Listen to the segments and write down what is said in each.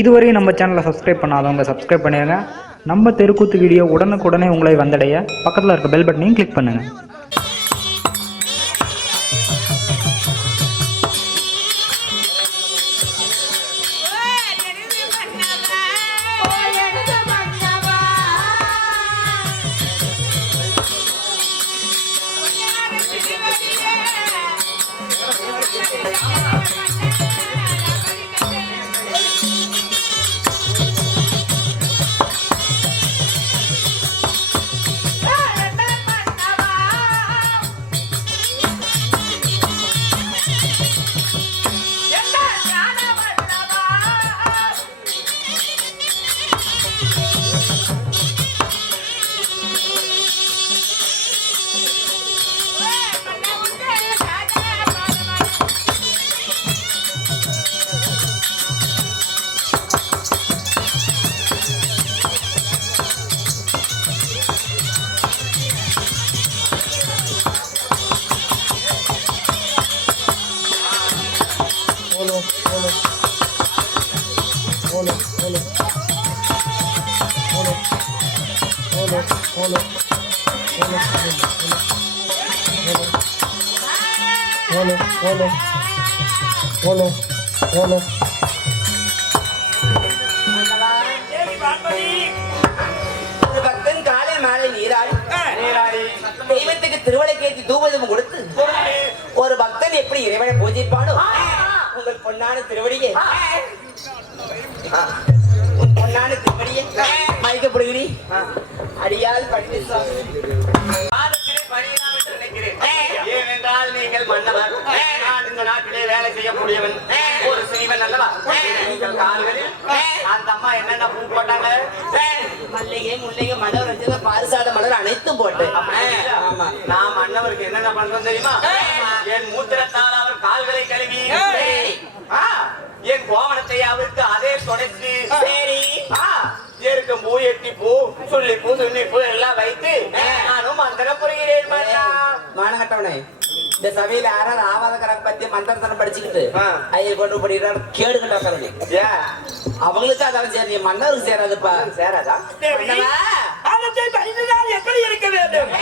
இதுவரை நம்ம சேனலை சப்ஸ்கிரைப் பண்ணாதவங்க சப்ஸ்கிரைப் பண்ணிடுங்க. நம்ம தெருக்கூத்து வீடியோ உடனுக்குடனே உங்களை வந்தடைய பக்கத்தில் இருக்க பெல் பட்டனையும் கிளிக் பண்ணுங்கள். பக்தன் காலை மாலை நீராடி தெய்வத்துக்கு திருவளைக்கேற்றி தூபதம் கொடுத்து ஒரு பக்தன் எப்படி இறைவனை பூஜிப்பானோ உங்கள் பொன்னான திருவடியை பொன்னான திருவடியை மயக்கப்படுகிறீ அடியால் பட்டி ஏனென்றால் நீங்கள் மன்னவர், நான் இந்த நாட்டிலே வேலை செய்யக்கூடியவன், ஒரு சிறிவன் அல்லவா? நீங்கள் கால்களில் அந்த அம்மா என்னென்ன பூ போட்டாங்க? மல்லிகை, முல்லிகை, மலர் வச்சது, பாரிசாத மலர் அனைத்தும் போட்டு. ஆமா, நான் மன்னவருக்கு என்னென்ன பண்றோம் தெரியுமா? என் மூத்திரத்தால் அவர் கால்களை கழுவி, என் கோவணத்தை அவருக்கு அதே தொடச்சு, சரி ஏற்கும் பூ, எட்டி பூ, சொல்லி பூ, சுண்ணி பூ எல்லாம் வைத்து நானும் மந்திரம் புரிகிறேன். மானகட்டவனே, இந்த சபையில யாராவது ஆவாத கணக்கு பத்தி மந்திரத்தனம் படிச்சுக்கிட்டு ஐயர் கொண்டு படிக்கிறார் கேடுகிட்ட அவங்களுக்கு அதான் சரி, மன்னருக்கு சேராதுப்பா. சேராதா? எப்படி இருக்க வேண்டும்?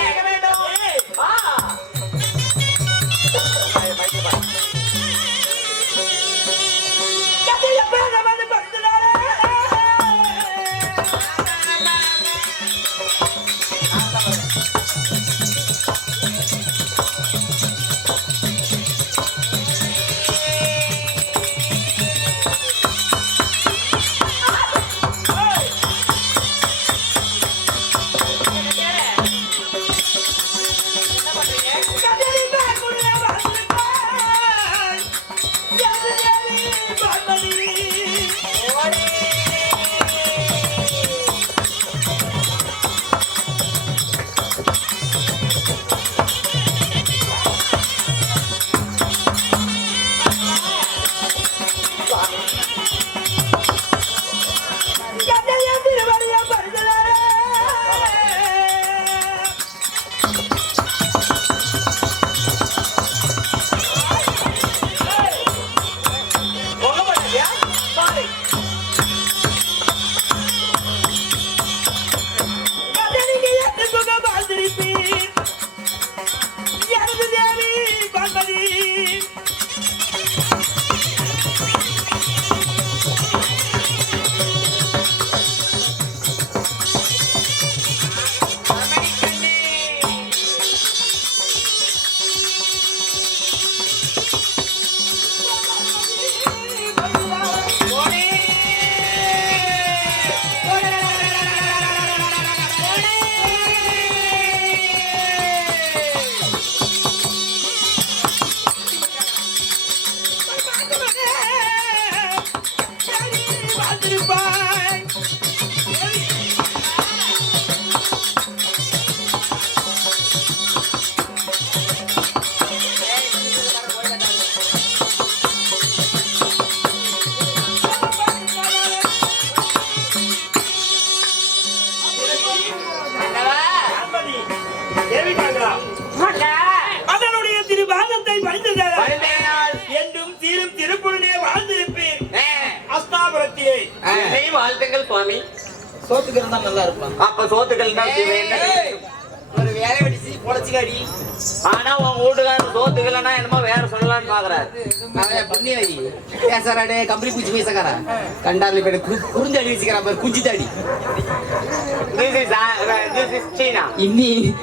என்னையும் வாழ்த்துங்கள் சுவாமி. சோத்துக்கு இருந்தா நல்லா இருப்பான். அப்ப சோத்துக்கள் தான் ஒரு வேலை வெடிச்சு பொழைச்சிக்காடி. ஆனா உன் வீட்டுக்காரர் சோத்துக்கலன்னா என்னமோ வேற சொல்லலாம்னு பாக்குறாரு. புண்ணியாடி பேசாராடே கம்பளி பூச்சி பேசக்காரா கண்டால பேரு குறிஞ்சாடி வச்சுக்கிறான் பாரு குஞ்சி தாடி. This is China.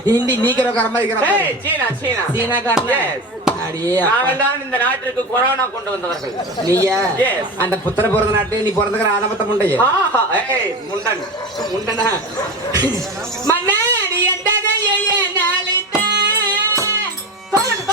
ஹிந்தி நீக்கிறக்கார மாதிரி இருக்கிறான். Hey, China. சீனாக்காரன். Yes. அடியே நாங்கள் தான் இந்த நாட்டிற்கு கொரோனா கொண்டு வந்தவர்கள். நீயா? Yes. அந்த புத்திர பிறந்த நாட்டு நீ பிறந்துக்கிற ஆலமத்த முண்டைய ஆஹா, ஏய் முண்டன். முண்டனா மன்னாடி எந்ததை நாளித்த தோலங்க.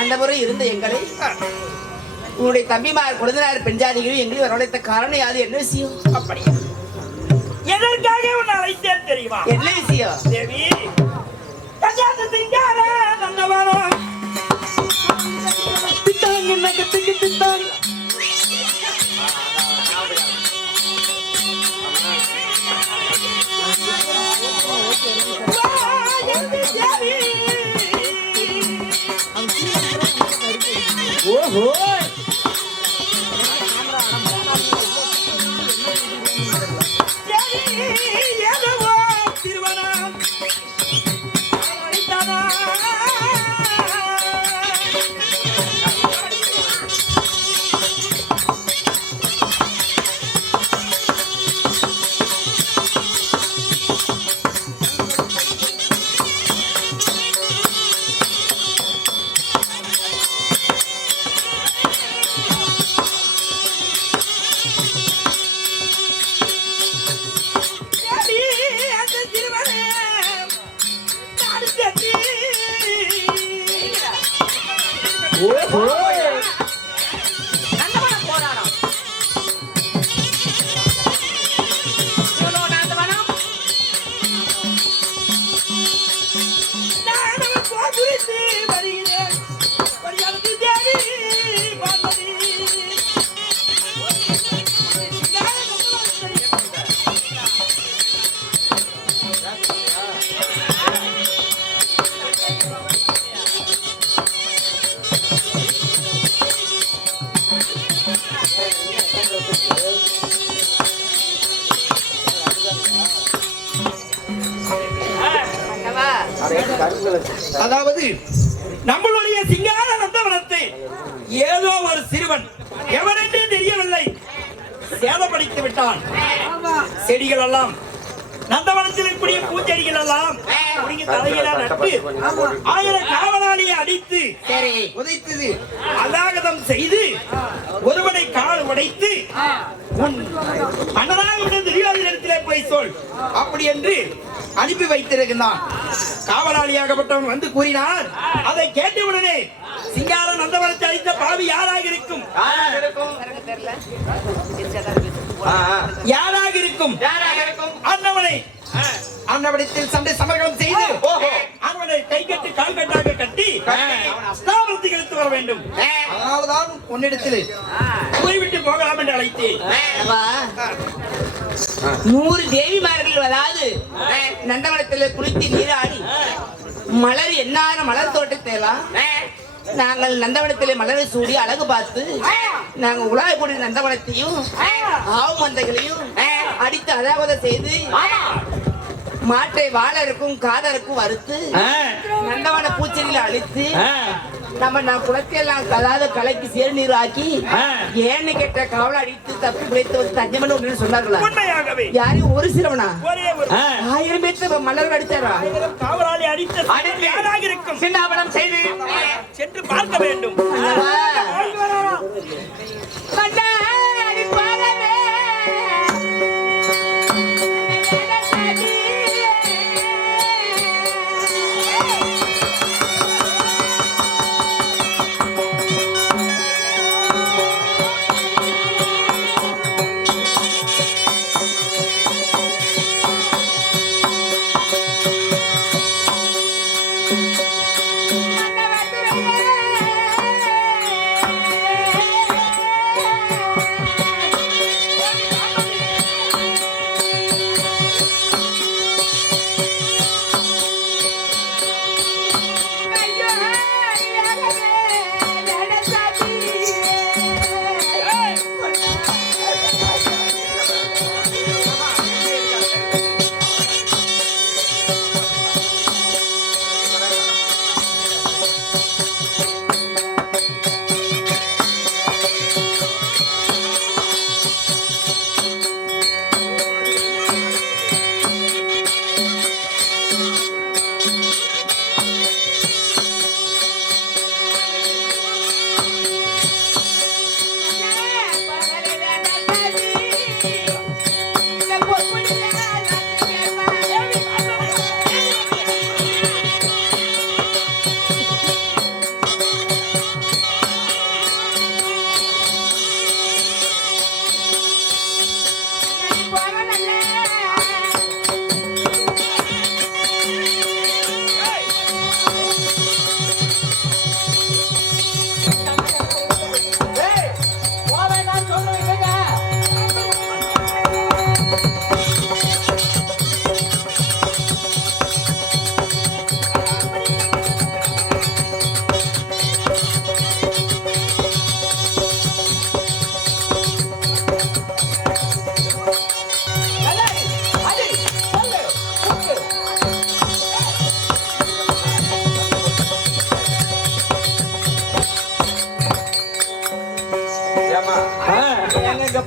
அந்தபுரம் இருந்த எங்களை உன்னுடைய தம்பிமார் குழந்தையார் பெண்ஜாதிகளும் எங்களை வரவழைத்த காரணம் யாது? என்ன விஷயம்? அப்படியா? எதற்காக உன்னை அழைத்தேன் தெரியுமா? என்ன விஷயம்? தேவி கல்யாணத்தின்கார நந்தவனம் திட்டாங்க நகத்துக்கு திட்டாங்க ஓஹோ அதாவது நம்மளுடைய சிங்கார நந்தவனத்தை ஏதோ ஒரு சிறுவன் எவனென்றே தெரியவில்லை சேதப்படுத்தி விட்டான். செடிகள் எல்லாம் நந்தவனத்தில் இருக்கக்கூடிய பூச்செடிகள் எல்லாம் புடுங்கி தலையில நட்டு 1000 காவலாளியை அடித்து உதைத்தது அநாகதம் செய்து ஒருவனை கால் உடைத்து உன் மன்னனாக விட துரியோதனத்திலே போய் சொல் அப்படி என்று அனுப்பி வைத்திருக்கிறான். காவலாளியாகப்பட்டவன் வந்து கூறினார். அதை கேட்டவுடனே சிங்கார நந்தவனத்தை அழித்த பாவி யாராக இருக்கும்? யாராக இருக்கும்? அன்னவனை அன்னவனத்தில் சண்டை சமரகம் செய்து அவனை கை கட்டு கால் கட்டாக கட்டி அவன் அஸ்தாபனத்துக்கு எடுத்து வர வேண்டும். அதனால்தான் உன்னிடத்தில் போய்விட்டு போகலாம் என்று அழைத்தேன். 100 தேவிமார்கள் அதாவது நந்தவனத்தில் குளித்து நீராடி மலர் என்னார மலர் தோட்டத்தை எல்லாம் நாங்கள் நந்தவனத்திலே மலரை சூடி அழகு பார்த்து நாங்கள் உலாயக்கூடிய நந்தவனத்தையும் ஆவு மந்தைகளையும் அடித்து அழகாக செய்து மாட்டை வாழருக்கும் காதருக்கும் வறுத்து நந்தவன பூச்செடியில் அழித்து நம்ம குளத்தையெல்லாம் அதாவது கலைக்கு சேர்நீர் ஆக்கி ஏன்னு கேட்ட காவலை அடித்து தப்பி பிழைத்து தஞ்சமன் ஒன்று சொன்னார்களா? யாரையும் ஒரு சிலவனா 1000 பேருக்கு மலர்கள் அடித்தாரா? காவலாளி அடித்து யாராக இருக்கும்? சின்னாபனம் செய்து சென்று பார்க்க வேண்டும்.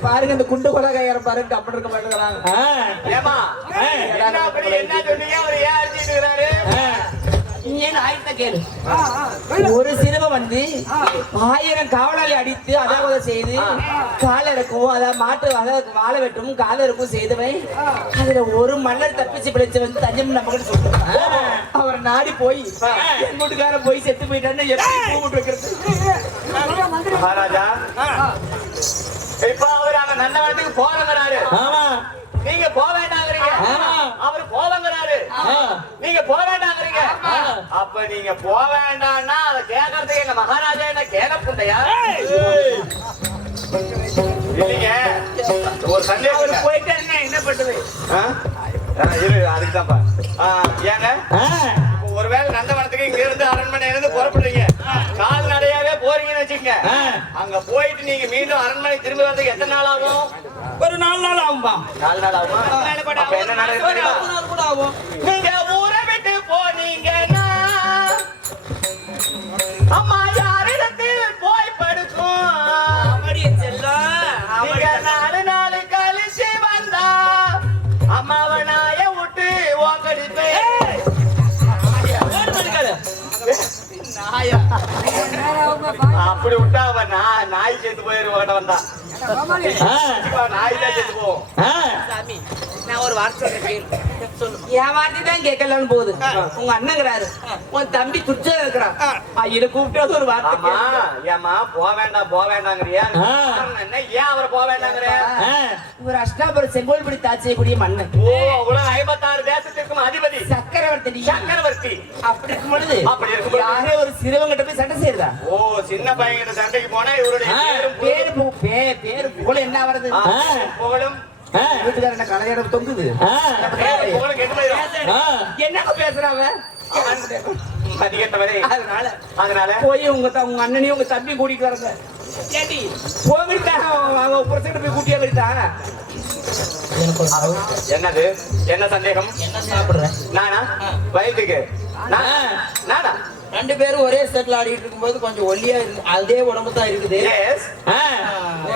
பாருங்க இந்த குண்டு கொலகார பாருங்க அப்படி இருக்க மாட்டேங்கிறாங்க. ஒரு சிறுவன் வந்து 1000 காவலாளி அடித்து அதாவது செய்து கால இருக்கும் அதாவது மாட்டு அதாவது வாழை வெட்டும் கால இருக்கும் செய்தவன் அதுல ஒரு மன்னர் தப்பிச்சு பிழைச்சு வந்து தஞ்சம் நம்ம கிட்ட சொல்றாங்க. அவரை நாடி போய் என் வீட்டுக்கார போய் செத்து போயிட்டான்னு எப்படி கூப்பிட்டு வைக்கிறது? மகாராஜா இப்ப அவர் அங்க நந்தவனத்துக்கு போறங்கிறாரு. நீங்க போக வேண்டாங்கிறீங்க. அவர் போவங்கிறாரு. நீங்க போக வேண்டாங்கிறீங்க. அப்ப நீங்க போக வேண்டாம்னா அதை கேட்கறதுக்கு எங்க மகாராஜா என்ன கேட்கப்புண்டையா? இல்லைங்க ஒரு சந்தேகம் போயிட்டே என்ன பண்றது? அதுக்குதான்ப்பா ஏங்க ஒருவேளை நந்தவனத்துக்கு இங்க இருந்து அரண்மனையில இருந்து புறப்படுறீங்க, கால்நடையாவே போறீங்கன்னு வச்சுக்கங்க. அங்க போயிட்டு நீங்க மீண்டும் அரண்மனை திரும்பி வரதுக்கு எத்தனை நாள் ஆகும்? ஒரு 4 நாள் ஆகும்பா. 4 நாள் ஆகுமா? அப்ப என்ன நடக்குது தெரியுமா? 4 நாள் கூட ஆகும். நீங்க ஊரை விட்டு போனீங்கன்னா அம்மா யாரிடத்தில் போய் படுக்கும்? அப்படியே செல்லம். நீங்க 4 நாள் கழிச்சு வந்தா அம்மாவை நாய விட்டு ஓக்கடிப்பே. நாயா? அப்படி விட்டா அவன் நாய் செத்து போயிருவாட்ட வந்தா. நாய் தான் செத்து போவோம். சாமி, நான் ஒரு வார்த்தை சொல்றேன். சொல்லு. என் வார்த்தை தான் கேட்கலன்னு போகுது. உங்க அண்ணங்கிறாரு, உன் தம்பி துச்சா இருக்கிறான். இதை கூப்பிட்டு ஒரு வார்த்தை ஆமா, ஏம்மா போக வேண்டாம் போக வேண்டாங்கிறியா? என்ன ஏன் அவரை போக வேண்டாங்கிற? இவர் அஷ்டாபுரம் செங்கோல்படி தாட்சியக்கூடிய மன்னன். ஓ, அவ்வளவு 56 தேசத்திற்கும் அதிபதி சக்கரவர்த்தி. சக்கரவர்த்தி. அப்படி இருக்கும் பொழுது அப்படி இருக்கும்போது யாரே ஒரு சிறுவங்கிட்ட போய் சண்டை செய்யுதா? ஓ, சின்ன பையன்கிட்ட சண்டைக்கு போனா இவருடைய பேரு புகழ் என்ன வருது? புகழும் வீட்டுக்கார என்ன கலையிடம் தொங்குது. புகழும் கெட்டு போயிடும். என்னங்க பேசுறாங்க? மதிக்கட்டவரே. அதனால போய் உங்க அண்ணனையும் உங்க தம்பி கூட்டிட்டு வரங்க. ஏடி போகிட்டா அவங்க புரசக்கிட்ட போய் கூட்டியா போயிட்டா? என்னது? என்ன சந்தேகம்? என்ன சாப்பிடுறேன் நானா? வயதுக்கு நானா? 2 பேரும் ஒரே செட்ல ஆடிட்டு இருக்கும்போது கொஞ்சம் ஒல்லியா இருக்கு. அதே உடம்பு தான் இருக்குது. எஸ்.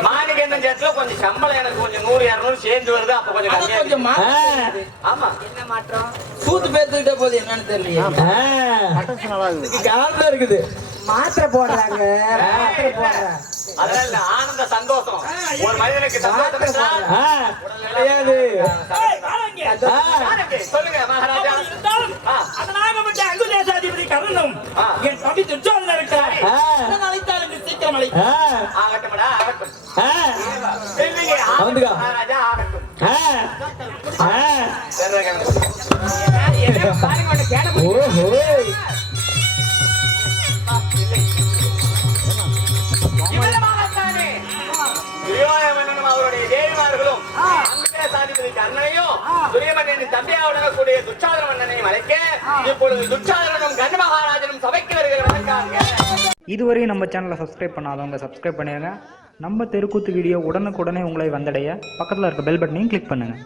மாணிக்கண்ணன் சேத்துல கொஞ்சம் சம்பளம் எனக்கு கொஞ்சம் 100 200 சேர்ந்து வருது. அப்ப கொஞ்சம் அது கம்மியா கொஞ்சம் இருக்கு. ஆமா. என்ன மாற்றம்? சூத்து பேர்த்துக்கிட்ட போது என்னன்னு தெரியலையே. காரணம் இருக்குது. மாத்திரை போடுறாங்க. மாத்திரை போடுறாங்க. அதனால இல்ல, ஆனந்த சந்தோஷம். ஒரு மனிதனுக்கு சந்தோஷம் என்றால் கிடையாது. சொல்லுங்க மகாராஜா. அதனாகப்பட்ட அங்குதேசாதிபதி கர்ணனும் என் தம்பி துச்சாதனன் இருக்கிறார். அழைத்தால் என்று சீக்கிரம் அழை. ஆகட்டும்டா, ஆகட்டும். இல்லைங்க, வந்துக்கா. மகாராஜா ஆகட்டும். என்ன பாருங்க, உன்னை கேட ஓஹோ. இவ்வளவாகத்தானே துரியோதனனும் அவருடைய தேவிமார்களும் அங்குதேசாதிபதி கர்ணனையும் துரியமன்னனின் தம்பியாக விளங்கக்கூடிய துச்சாதன மன்னனையும் அழைக்க இப்பொழுது துச்சாதனனும் கண்ண மகாராஜனும் சபைக்கு வருகிறார்கள். இதுவரை நம்ம சேனலை சப்ஸ்கிரைப் பண்ணாதவங்க சப்ஸ்கிரைப் பண்ணிடுங்க. நம்ம தெருக்கூத்து வீடியோ உடனுக்குடனே உங்களை வந்தடைய பக்கத்தில் இருக்க பெல் பட்டனையும் கிளிக் பண்ணுங்கள்.